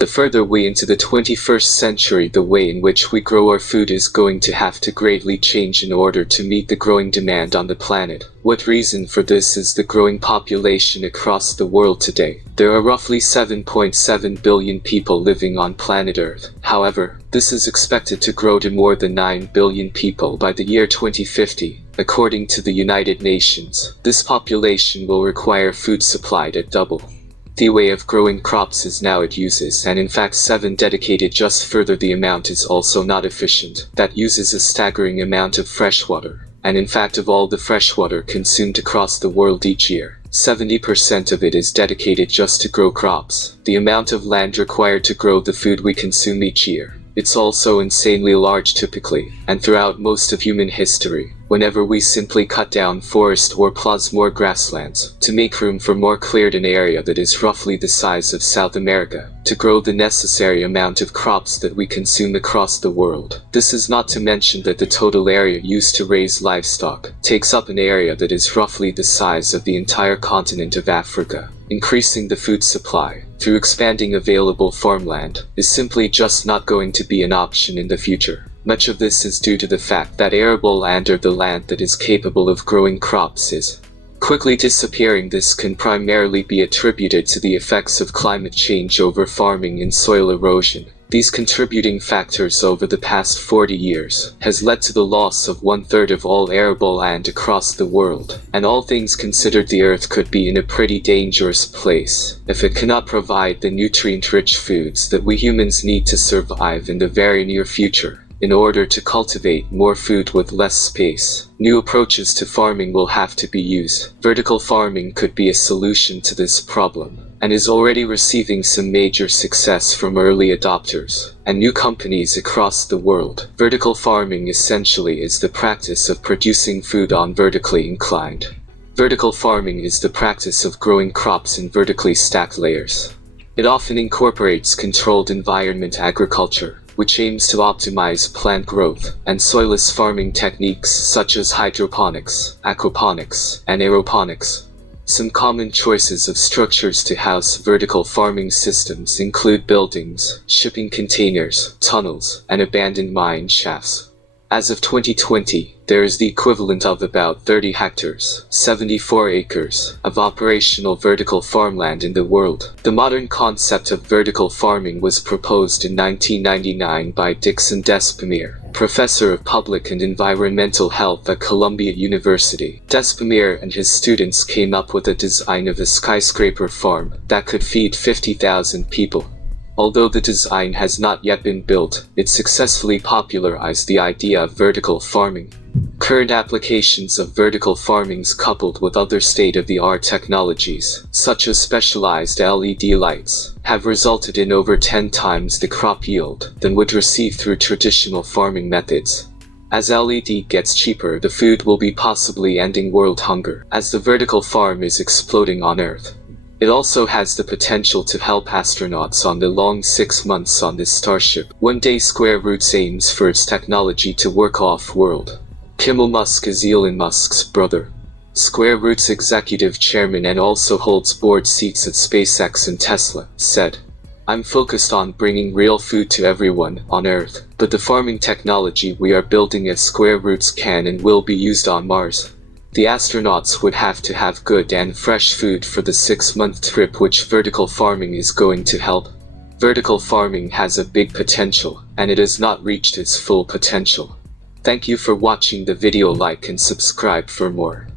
The further we into the 21st century, the way in which we grow our food is going to have to greatly change in order to meet the growing demand on the planet. What reason for this is the growing population across the world today. There are roughly 7.7 billion people living on planet Earth. However, this is expected to grow to more than 9 billion people by the year 2050. According to the United Nations, this population will require food supplied at double the way of growing crops is now it uses, and in fact 7 dedicated just further the amount is also not efficient. That uses a staggering amount of fresh water. And in fact of all the fresh water consumed across the world each year, 70% of it is dedicated just to grow crops. The amount of land required to grow the food we consume each year, it's also insanely large typically, and throughout most of human history. Whenever we simply cut down forest or plots more grasslands to make room for more cleared an area that is roughly the size of South America to grow the necessary amount of crops that we consume across the world. This is not to mention that the total area used to raise livestock takes up an area that is roughly the size of the entire continent of Africa. Increasing the food supply through expanding available farmland is simply just not going to be an option in the future. Much of this is due to the fact that arable land, or the land that is capable of growing crops, is quickly disappearing. This can primarily be attributed to the effects of climate change, overfarming, and soil erosion. These contributing factors over the past 40 years has led to the loss of 1/3 of all arable land across the world. And all things considered, the earth could be in a pretty dangerous place if it cannot provide the nutrient-rich foods that we humans need to survive in the very near future. In order to cultivate more food with less space, new approaches to farming will have to be used. Vertical farming could be a solution to this problem, and is already receiving some major success from early adopters and new companies across the world. Vertical farming essentially is the practice of producing food on vertically inclined. Vertical farming is the practice of growing crops in vertically stacked layers. It often incorporates controlled environment agriculture, which aims to optimize plant growth, and soilless farming techniques such as hydroponics, aquaponics, and aeroponics. Some common choices of structures to house vertical farming systems include buildings, shipping containers, tunnels, and abandoned mine shafts. As of 2020, there is the equivalent of about 30 hectares, 74 acres, of operational vertical farmland in the world. The modern concept of vertical farming was proposed in 1999 by Dixon Despommier, professor of public and environmental health at Columbia University. Despommier and his students came up with a design of a skyscraper farm that could feed 50,000 people. Although the design has not yet been built, it successfully popularized the idea of vertical farming. Current applications of vertical farmings coupled with other state-of-the-art technologies, such as specialized LED lights, have resulted in over 10 times the crop yield than would receive through traditional farming methods. As LED gets cheaper, the food will be possibly ending world hunger, as the vertical farm is exploding on Earth. It also has the potential to help astronauts on the long 6 months on this starship. One day Square Roots aims for its technology to work off-world. Elon Musk is Elon Musk's brother, Square Roots executive chairman, and also holds board seats at SpaceX and Tesla, said, "I'm focused on bringing real food to everyone on Earth, but the farming technology we are building at Square Roots can and will be used on Mars. The astronauts would have to have good and fresh food for the 6-month trip, which vertical farming is going to help." Vertical farming has a big potential, and it has not reached its full potential. Thank you for watching the video. Like and subscribe for more.